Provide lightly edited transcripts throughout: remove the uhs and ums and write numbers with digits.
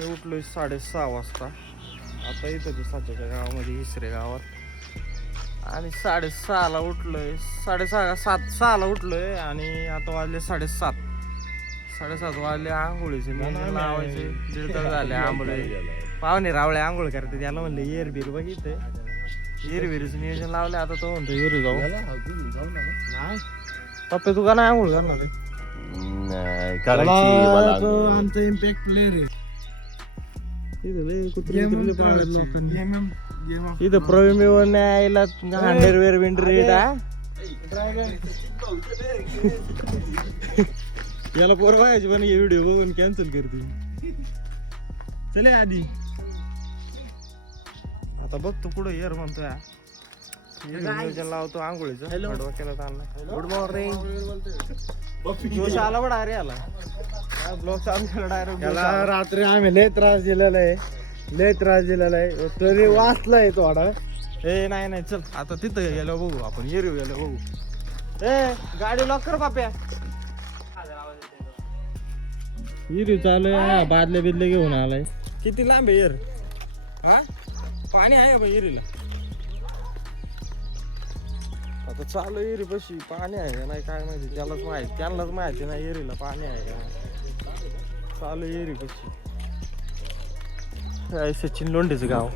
आम्ही उठलोय 6:30 वाजता. आता इथं साच्याच्या गावामध्ये इसरे गावात. आणि 6:30ला उठलोय, 6:30 उठलोय आणि आता वाजले 7:30 वाजले. आंघोळीचे नियोजन लावायचे, 1:30 तास झाले आंघोळी. पाहुणे रावळे आंघोळ करते, त्याला म्हणलं येरबीर बघितलं, येरबीरचं नियोजन लावलं. आता तो म्हणतो येरू जाऊ. पप्पा तू का नाही आंघोळ करणार? आमचा इम्पॅक्ट प्लेअर आहे. इथं प्रवीण यायला हंडेरवेर विंडरेट याला पोर बघायची पण हे व्हिडिओ बघून कॅन्सल करते. चले आधी आता बघतो पुढे येर म्हणतोय. नियोजन लावतो आंघोळीचं. Good morning. जोश आला बडा अरे आला ब्लॉग चालू केला डायरेक्ट. रात्री आम्ही लय त्रास दिलेला आहे, तरी वाचलाय थोडा. ए नाही चल आता तिथं गेलो बघू आपण, येरू गेलो बघू. ए गाडी लॉक कर पाप्या. येरू चालू आहे, बादल्या बिदले घेऊन आलाय. किती लांब आहे येर? हा पाणी आहे का येरीला? आता चालू येरी पशी पाणी आहे का नाही काय माहिती, त्यांनाच माहिती नाही येरीला पाणी आहे का. चालू येरी पशी सचिन लोंढेचं गाव.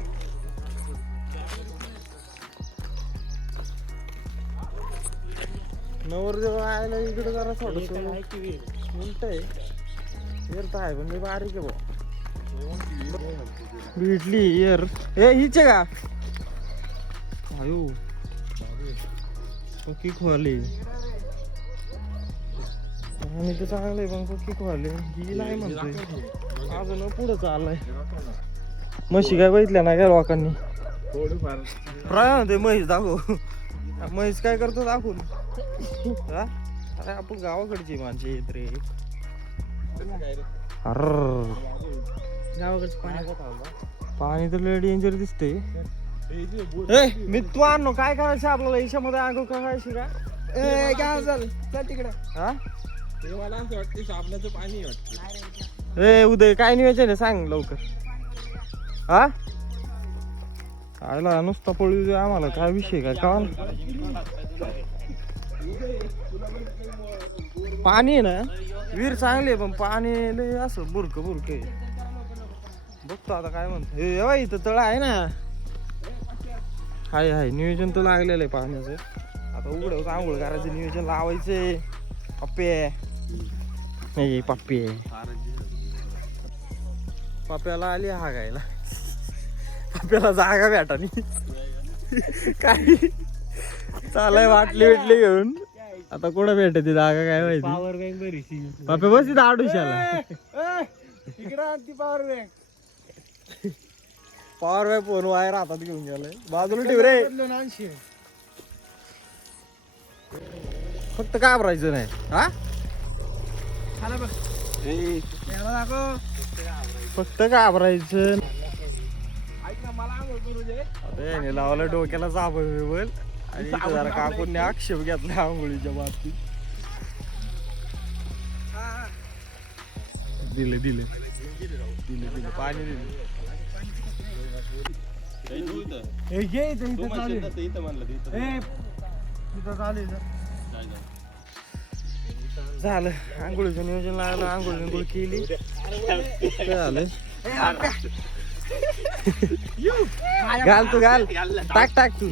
नवरदेव आयला इकडे जरा थोडस उलट आहे. येर तर आहे पण मी बारीक आहे भाऊ. भेटली येर. ए हिचे का आयो कोकी खोले आणि ते चांगलं आहे पण कोकी खोले ही नाही म्हणतोय. अजून पुढं चाललाय. म्हशी काय बघितल्या ना काय लोकांनी? ते म्हैस दाखव. म्हैस काय करतो दाखवून? अरे आपण गावाकडची माणसे येत रे. अर गावाकडचं पाणी तर लय डेंजर दिसते. मी तू आणलो काय करायचं आपल्याला ईशामध्ये आंघोळ करायची का? काय झालं तिकडे. हा मला असं वाटतं साबणाचं पाणी वाटतं. ए उदय काय नियोजन आहे सांग लवकर. हा आयला नुसता पळू दे आम्हाला, काय विषय काय का? पाणी आहे ना विहीर चांगली आहे पण पाणी लय असं बुरक आहे. बघतो आता काय म्हणतो. हे इथं तळ आहे ना. हाय नियोजन तर लागलेलं आहे पाण्याचं. आता उघडं आंघोळ करायचं नियोजन लावायचंय. पप्पे नाही पप्पे पप्प्याला आली हागायला. पप्प्याला जागा भेटानी काय चालाय वाटली घेऊन. आता कुठं भेटते जागा काय माहिती. पॉवर बँक बरीचशी. पप्पे बस इथं आडूशाला. इकडे power bank. Power bank phone wire हातात घेऊन गेलाय. बाजूला ठेव रे. फक्त घाबरायचं नाही. हा फक्त घाबरायचं. आता लावलं डोक्याला साबण बिबल आणि जरा काकूंनी आक्षेप घेतला आंघोळीच्या बाबतीत. दिले पाणी दिले. झालं आंघोळीचं नियोजन लागलं. आंघोळ केली झालं. घाल तू घाल टाक तू.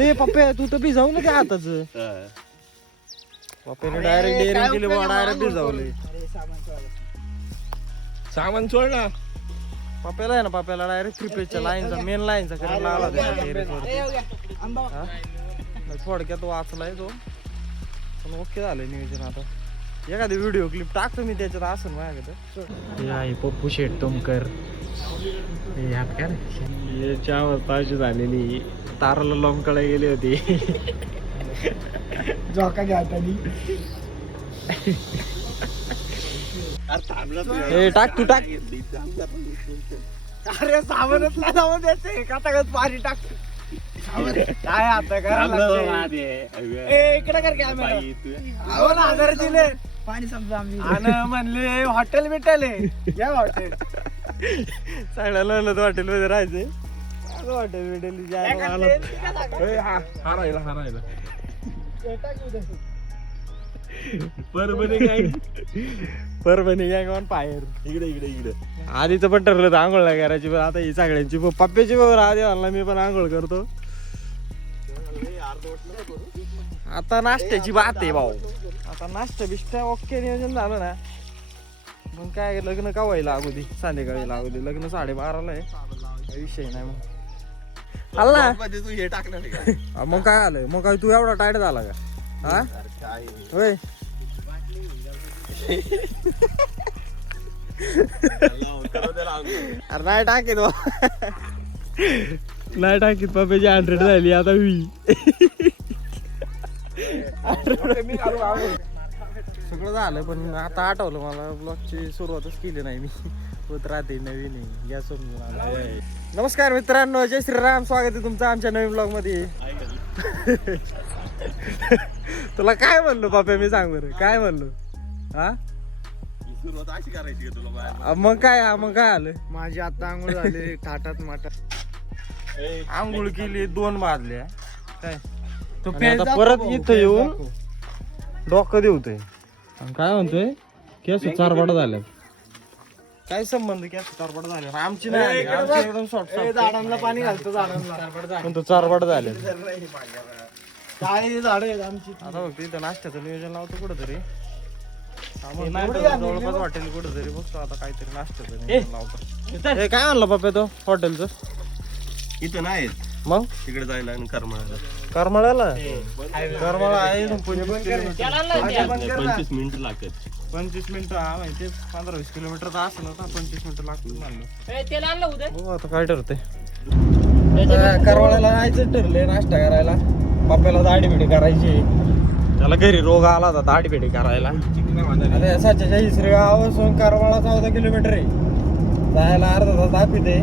ए पप्पे तू तर भिजावू ना त्या हाताच. पप्पेने डायरेक्ट डेअरिंग केली बा, डायरेक्ट भिजावले. सामान सोड ना. पप्प्याला आहे ना, पप्प्याला डायरेक्ट क्रिपेटच्या लाईनचा मेन लाईनचा करून लावला थोडक्यात वाचलाय तो. पण ओके झालं नियोजन. आता एखादी व्हिडिओ क्लिप टाकतो मी त्याच्यात असेल माझ्याकडे. आहे पप्पू शेट तोमकर. याच्या ताजी झालेली ताराला लोंबकडे गेली होती. जोका घ्यातानी टाक तू टाक. अरे साबणच नाही जाऊन द्यायचे काटागत पाणी टाक. काय आता करा इकडे कर कॅमेरा. 2,000 दिले. पाणी संपलं आम्ही आणि म्हणले हॉटेल भेटेल या हॉटेल सगळ्याला हॉटेल मध्ये राहायचंय हॉटेल भेटेल हारायला परभणी गँग ऑन फायर. इकडे आधीच पण ठरलं होतं आंघोळ नाही करायची पण आता ही सगळ्यांची पप्प्याची बरोबर आधी म्हणला मी पण आंघोळ करतो. आता नाश्त्याची बात आहे भाऊ. आता नाश्ता बिष्टा ओके नियोजन झालं ना मग काय लग्न का व्हायला अगोदी संध्याकाळी लागू लग्न 12:30ला आहे काही विषय नाही मग आला तू हे टाकणार का? मग काय आलं मग काय तू एवढा टाईट झाला का हा होय अरे नाही टाकीत नाही टाकीत पप्पाची 100 झाली आता सगळं झालं पण आता आठवलं मला ब्लॉगची सुरुवातच केली नाही मी होत राहते नवीन या समजून आला. नमस्कार मित्रांनो जय श्रीराम स्वागत आहे तुमचं आमच्या नवीन ब्लॉग मध्ये. तुला काय म्हणलो पाप्या मी सांग बरं काय म्हणलो हा सुरुवात अशी करायची का तुला बाहेर? मग काय आलं माझी आता आंघोळ झाली थाटात माटात आंघोळ केली 2 वाजल्या काय तो आणि आता परत इथं येऊन डोकं देवतोय काय म्हणतोय केस चारपट झाल्या काय संबंध केस चारपट झाल्या आमची नाही आमची एकदम शॉर्ट झाडांना पाणी घालतो झाडांना पण तो चारपट झाले काय झाड आहेत आमची आता बघ इथं नाश्त्याचं नियोजन लावतो कुठंतरी जवळपास हॉटेल कुठंतरी बघतो आता काहीतरी नाश्त्याचं नियोजन लावतो. हे काय आणलं पप्पा तो हॉटेलचं इथं नाही मग तिकडे जायला आणि करमाळ्याला करमाळ्याला करमाळा आहे इथून 25 किलोमीटर 25 मिनिट लागतात 25 मिनिटं हा माहिती 15-20 किलोमीटरचा असं ना 25 मिनिटं लागतील. हो आता काय ठरते करमाळ्याला जायचं ठरले नाश्ता करायला पप्प्याला दाढी बिडी करायची त्याला घरी रोग आला होता दाढी बिडी करायला. आता 47 गावापासून करमाळा 14 किलोमीटर आहे जायला अर्धा तास दाखवते.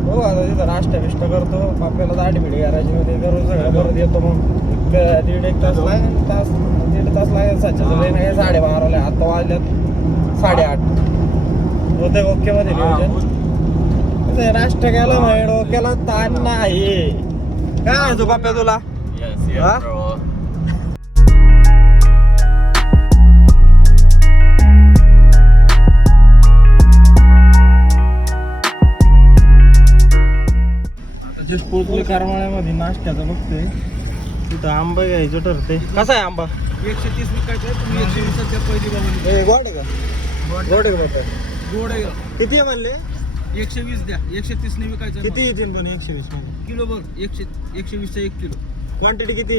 हो आता तिथं नाश्ता बिष्टा करतो पप्प्याला दाढी बिडी करायची मग ते करून सगळं परत येतो मग 1.5 तास लागेल 1.5 तास लागेल 12:30 आता वाजल्यात 8:30 होते ओके मध्ये नियोजन नाश्ता केला म्हणजे डोक्याला ताण नाही काय म्हणतो पप्प्या तुला हा? पोचले करमाळ्यामध्ये नाश्त्याचं बघतोय तिथं आंबा घ्यायचं ठरते. कसा आहे आंबा 130 विकायचं तुम्ही 120 पहिली बनवली गोड आहे का गोड आहे का गोड आहे किती आहे म्हणले 120 द्या 130 ने विकायचं किती येतील पण 120 मध्ये किलो बघ 120 चा 1 किलो क्वांटिटी किती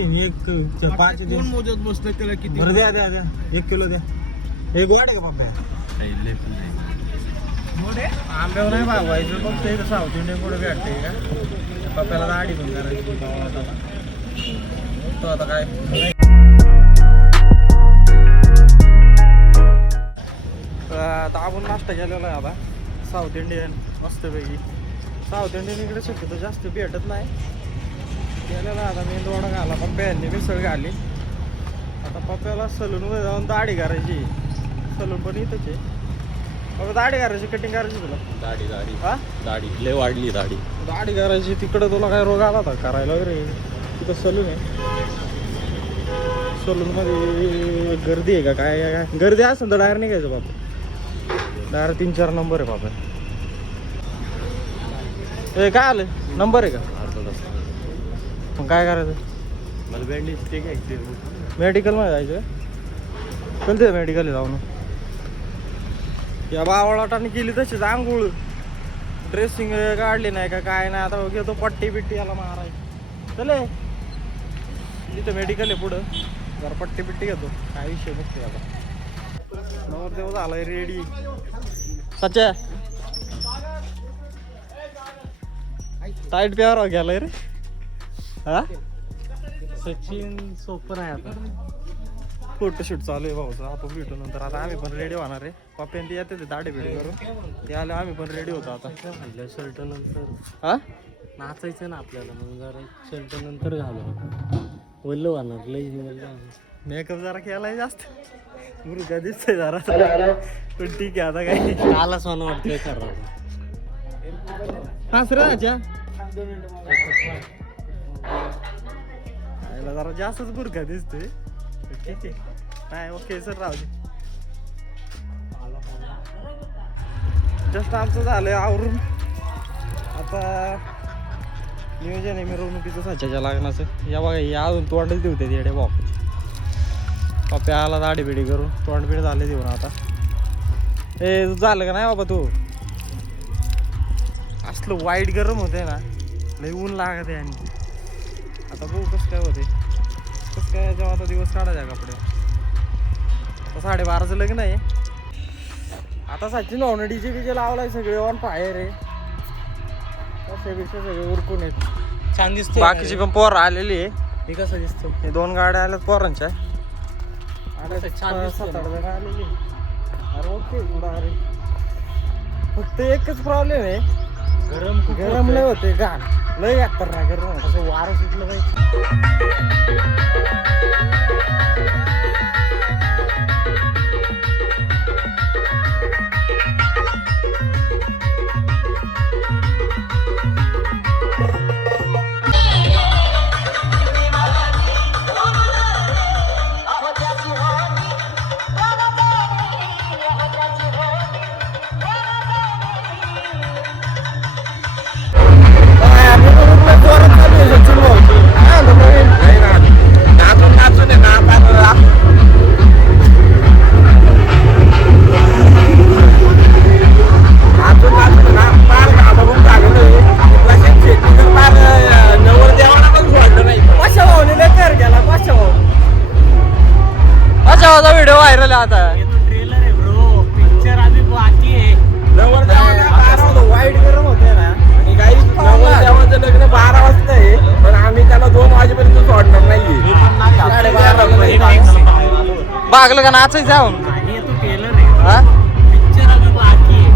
5 कोण मोजत बसतोय त्याला किती बरं द्या 1 किलो द्या. हे गोड आहे का पप्प्या आंब्यावर नाही भागवायचं फक्त इथं साऊथ इंडियन पुढे भेटते का पप्प्याला दाढी पण करायची तो आता काय आता आपण नाश्ता केलेला आहे आता साऊथ इंडियन मस्तपैकी साऊथ इंडियन इकडे शक्यतो जास्त भेटत नाही केलेला आता मेंदूवडा घाला पप्प्यांनी मिसळ घाली आता पप्प्याला सलूनमध्ये जाऊन दाढी करायची सलून पण इथंच आहे बघा दाढी करायची कटिंग करायची तुला दाढी हा दाढी लय वाढली दाढी करायची तिकडं तुला काय रोग आला होता करायला वगैरे तिथं सलून आहे सलून मध्ये गर्दी आहे का काय गर्दी असेल तर डायरेक्ट निघायचं बाबा डायरेक्ट 3-4 नंबर आहे बाबा ए काय आलं नंबर आहे का मग काय करायचं मला बँडेज ते घ्यायचे मेडिकलमध्ये जायचं कोणते मेडिकल आहे जाऊन या बावळाटाने केली तशीच आंघोळ ड्रेसिंग काढली नाही का काय नाही आता घेतो पट्टी बिट्टी याला मारायची चले तिथं मेडिकल आहे पुढं जरा पट्टी बिट्टी घेतो काय विषय नसते आता नवरदेव झालाय रेडी सच्या टाईट प्यावर गेलाय रे हा सचिन सोपं आहे आता फोटोशूट चालू आहे भाऊचा आपण भेटू नंतर आता आम्ही पण रेडी होणार आहे पप्प्यान ते येते दाढी बिडी करून ते आले आम्ही पण रेडी होतो आता शर्ट नंतर हा नाचायचं ना आपल्याला मग जरा शर्ट नंतर घालू वल्ल होणार लई मेकअप जरा केलाय जास्त मुलगा दिसतोय जरा पण ठीक आहे आता काय आला सोनं वाटतोय खरं हा सर राजा जरा जास्तच बुरका दिसतोय ठीक आहे नाही ओके सर राहू दे जस्ट आमचं झालंय आवरून आता नियोजन आहे मिरवणुकीचं साच्याच्या लग्नाचं या बघा या अजून तोंडच देऊ ते येडे बाप पप्प्या आला दाढी बिडी करून तोंड बिड झाले देऊन आता ए झालं का नाही बाबा तू असलं वाईट गरम होते ना लई ऊन लागत आहे आणि आता बघू कसं काय होते कसं काय जेव्हा आता दिवस काढायचा कपडे आता 12:30चं लग्न आहे आता सचिन भाऊन डीजे बीजे लावलाय सगळे ऑन फायर आहे कशापेक्षा सगळे उरकून आहेत छान दिसतोय बाकीची पण पोरं आलेली आहे हे कसं दिसतं हे 2 गाड्या आल्यात पोरांच्या छान दिसतंय 7-8 जण आलेली अरे ओके अरे फक्त एकच प्रॉब्लेम आहे गरम लय होते गाण लय वाटतं ना गरम असं वारं सुटलं पाहिजे व्हिडिओ व्हायरल आता ट्रेलर आहे ब्रो पिक्चर अभी बाकी आहे वाईट गरम होते ना आणि काही नवरदेवाचं लग्न 12 वाजता आहे पण आम्ही त्याला 2 वाजेपर्यंत सोडणार नाहीये बागलं का नाचायचं जाऊन आणि तो ट्रेलर आहे हा पिक्चर अभी बाकी आहे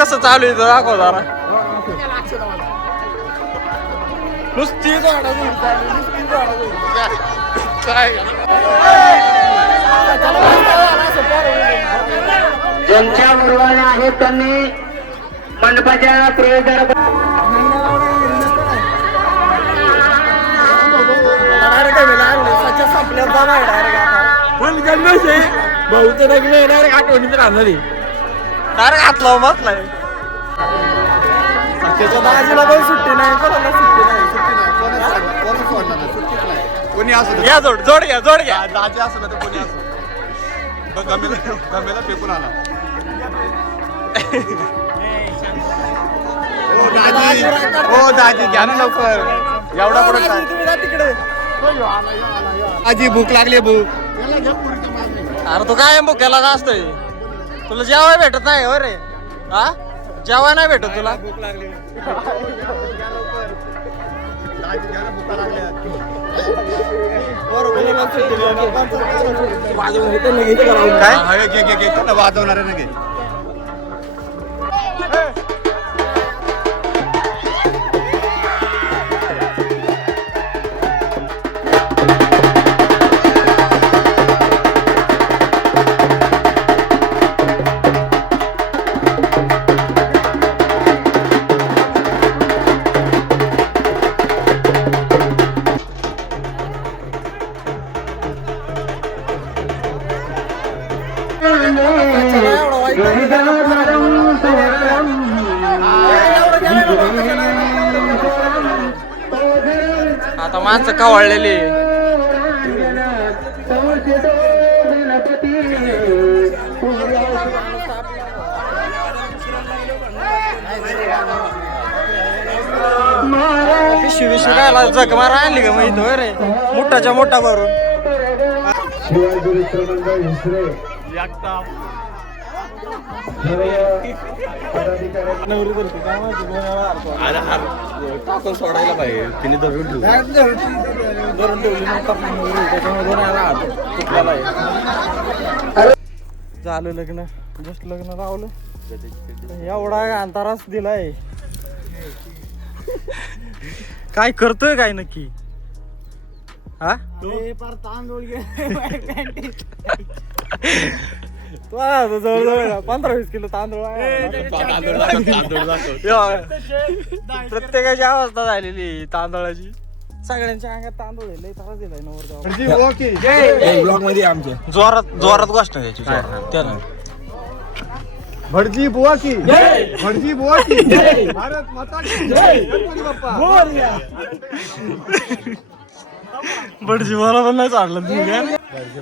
कसं चालू आहे दाखव जरा नुसती ज्यांच्या मुरवाण्या आहेत त्यांनी मंडपाच्या प्रवेशद्वार पण गणेश आहे भाऊचं लग्न येणार आठवणीत राहणार आहे डायरेक्ट हात लावून बसलाय त्याच्या दाजीला पण सुट्टी नाही कोणाला सुट्टी नाही कोणी असं घ्या जोड घ्या दाजी असं ना तर कोणी असं गमेला फेकून आला ओ दाजी घ्या ना लवकर एवढा पुढे तिकडे आजी भूक लागली भूक अरे तू काय भुक्याला असतोय तुला जेवाय भेटत नाही हो रे हा जेवाय नाही भेटत तुला भूक लागली दाजी घ्या ना भूका लागल्या काय घे वाजवणार आहे ना घे आता माणसं कवळलेली. पिशवी पिशवी काय जग मारा आणली का मग इथं रे मोठाच्या मोठा भरून. टाकून सोडायला पाहिजे तिने धरून ठेवली झालं लग्न जस्ट लग्न लावलं एवढा अंतरास दिलाय. काय करतोय काय नक्की हा तांदूळ जवळजवळ 15-20 किलो तांदूळ प्रत्येकाची अवस्था झालेली तांदळाची. सगळ्यांच्या अंगात तांदूळ आहे. लय त्रास दिलाय नवर ब्लॉग मध्ये आमच्या जोरात गोष्ट घ्यायची त्याला. भटजी बुवा की भटजी बुवा की भारत माता की गणपती बाप्पा. बडजी मला पण नाही चाललं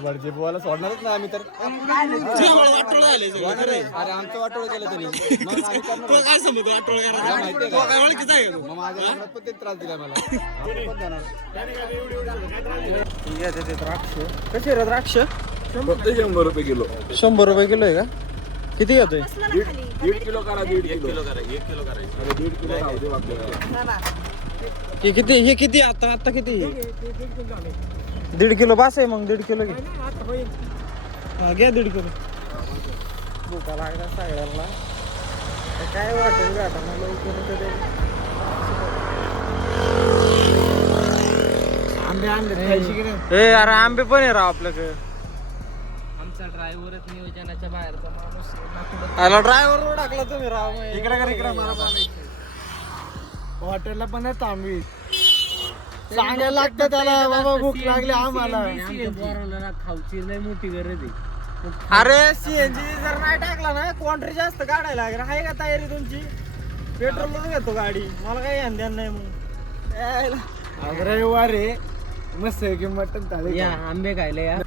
भटजी बुवाला सोडणारच नाही आम्ही तर. अरे आमचं वाटोळ केलं त्यांनी. माझ्या पण ते त्रास दिला मला. द्राक्ष कसे रे द्राक्ष? 100 रुपये किलो. 100 रुपये किलो आहे का? किती घेतोय? 1.5 किलो करा. 1.5 किलो करा. 1 किलो करायचं. 1.5 किलो राहू दे आपल्याला. हे किती आता किती? 1.5 किलो बास आहे मग. 1.5 किलो घे. घ्या 1.5 किलो. भुका लागला सगळ्यांना. काय वाटेल गाठा मला आंबे आणले. ए अरे आंबे पण आहे राव आपल्याकडे. आमचा ड्रायव्हरच नियोजनाच्या बाहेरचा माणूस आला ड्रायव्हर टाकला तुम्ही राव. इकडे मला हॉटेलला पण तांबी सांगायला लागतं त्याला बाबा भूक लागली आम्हाला. खाऊची लय मोठी गरज आहे. अरे सीएनजी जर नाही टाकला ना क्वांट्री जास्त काढायला लागेल. आहे का तयारी तुमची? पेट्रोलच घेतो गाडी. मला काही ध्यान नाही मग. रविवार आहे मस्त आहे की मटन थाळी. या आंबे खायला या.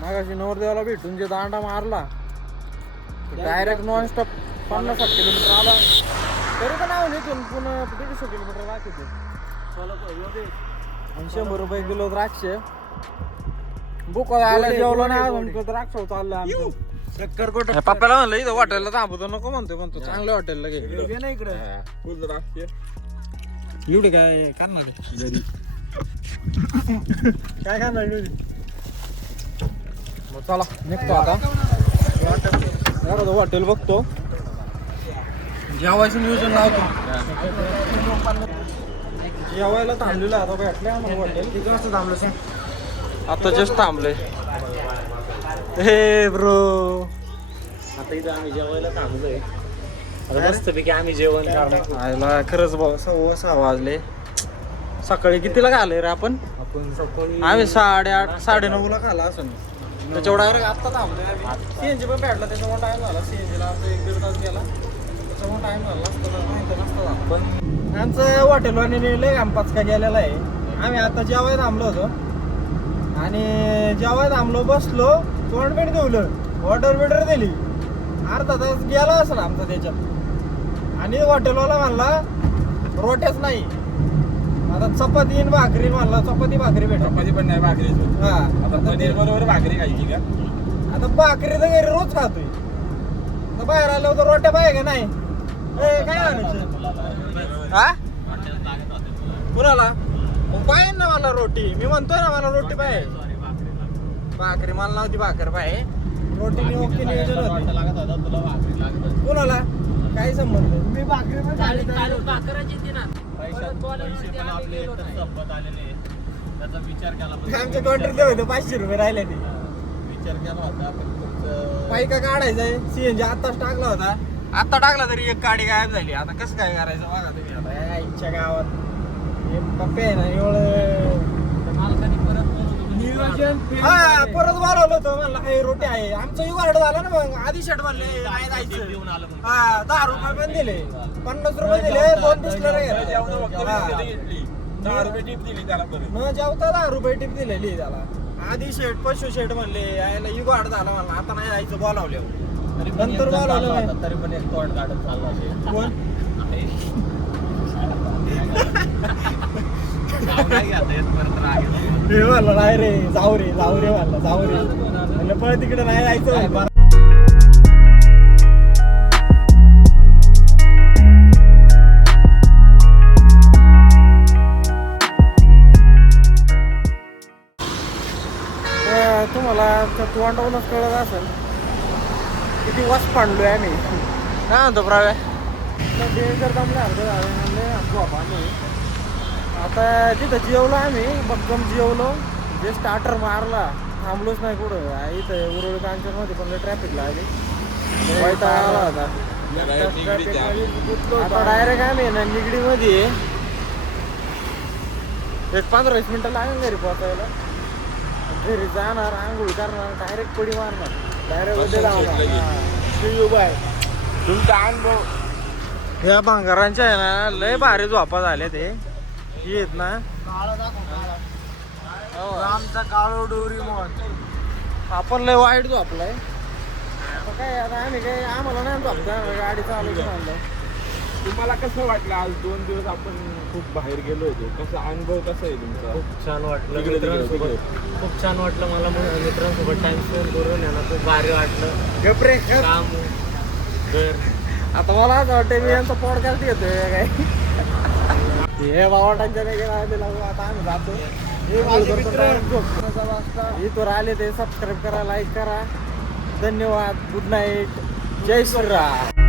मागाशी नवरदेवाला भेटून जे दांडा मारला डायरेक्ट नॉन स्टॉप 50-60 किलोमीटर आला. तरी पण नाव इथून पुन्हा 150 किलोमीटर राहते. 100 रुपये किलो द्राक्ष. बुक आला जेवलो ना अजून द्राक्ष चाललं आमचं. चक्कर कुठं पप्पाला म्हणलं इथं हॉटेलला थांबतो नको म्हणतो चांगल्या हॉटेलला घे. ना इकडे फुल द्राक्ष. एवढी काय करणार घरी काय करणार मग चला निघतो आता. हॉटेल बघतो जेवायचं नियोजन लावतो. जेवायला थांबलेलं आता भेटले आम्हाला हॉटेल. किती वाजता थांबलं? आता जस्ट थांबले. हे ब्रो आता इथं आम्ही जेवायला थांबलोय. आता मस्तपैकी आम्ही जेवण करणार. आयला खरंच भाऊ 6:15 वाजले. सकाळी कितीला खाल्ले रे आपण? सकाळी आम्ही 8:30 9:30ला खाला असं. त्याच्यावर डायरेक्ट आत्ता थांबलोय आम्ही. सीएनजी पण भेटला त्याच्यामुळे टाइम झाला. सीएनजीला आमचा 1-1.5 तास गेला त्याच्यामुळे टाइम झाला असता. पण आमचं हॉटेलवाने लय आमपाचका गेलेला आहे. आम्ही आता जेवायला थांबलो होतो आणि जेवायला थांबलो बसलो तोंड पेट देवलं ऑर्डर दिली. अर्धा तास गेला असेल आमचा त्याच्यात. आणि हॉटेलवाला म्हणला रोट्याच नाही आता चपाती आणि भाकरी म्हणला. चपाती भाकरी भेट. चपाती पण नाही भाकरी. हा आता पनीर बरोबर भाकरी खायची का? आता भाकरी तर घरी रोज खातोय. आता बाहेर आल्यावर तर रोट्या पाहिजे का नाही? काय म्हणायचं हा कुणाला? पाहिजे ना मला रोटी. मी म्हणतोय ना मला रोटी पाहिजे. भाकरी मला नव्हती भाकर पाहिजे. रोटी ओके नियोजन होते. कुणाला काही संबंध नाही. मी भाकरी पण खाल्ली तर भाकरच येते ना. आमच्या कॉन्ट्रॅक्ट होते 500 रुपये राहिले ते. पायका काढायचंय. सीएनजी आत्ताच टाकला होता. आता टाकला तरी एक गाडी गायब झाली. आता कसं काय करायचं बघा तुम्ही. आता या इच्छा गावात हे पप्पे आहे ना एवढं नियोजन हा परत बोलावलं होतं. म्हणलं हे रोटी आहे. आमचं युगार्ड झालं ना मग. आधी शर्ट म्हणले नाही जायचं. हा 10 रुपये पण दिले. 50 रुपये दिले. 2 बिस्लर 10 रुपये टीप दिली त्याला परत. न जेवता 10 रुपये टिप दिलेली त्याला. आधी शेट पशु शेट म्हणले यायला युग आड झाला मला, आता नाही यायचं बोलावले. नंतर बोलावलं तरी पण एक तोंड काढत चालला असेल. कोण? नाव नाही घेता येत परत राग येतो. हे म्हणलं नाही रे जाऊ रे म्हणलं जाऊ रे म्हणलं पळ तिकडे नाही जायचं. तुम्हाला तोंडावूनच कळत असेल किती वास पाडलोय आम्ही. काय म्हणतो प्राव्या डेंजर दमले अर्ध झाले आम्ही. आता तिथं जेवलो आम्ही बक्कम जेवलो. जे स्टार्टर मारला थांबलोच नाही कुठं. इथं उरुळी कांचनमध्ये पण ट्रॅफिक लागली. वैताग आला होता. आता डायरेक्ट आम्ही ना निगडीमध्ये एक 15-20 मिनिटं लागेल घरी पोहोचायला. घरी जाणार आंघोळ करणार डायरेक्ट पडी मारणार डायरेक्ट तुमचा अनुभव या भांगारांच्या आहे ना लय भारी झोपा झाले ते येत ना. आमचा काळो डोरी मोहन. आपण लय वाईट झोपलाय. आता काय आता आम्ही काय आम्हाला नाही झोपता गाडी चालू म्हणलं. तुम्हाला कसं वाटलं आज 2 दिवस आपण खूप बाहेर गेलो होतो. कसा अनुभव कसा आहे तुमचा? खूप छान वाटलं तिकडे मित्रांसोबत. खूप छान वाटलं मला मित्रांसोबत टाइम स्पेंड करून यांना खूप भारी वाटलं. गप्रे गप. काम घर आता मला असं वाटतं मी यांचा पॉडकास्ट घेतोय काय. हे बाबाटांच्या नाही गेला आता आम्ही जातो. इथवर आले ते सबस्क्राईब करा लाईक करा. धन्यवाद. Good night. जय श्रीराम.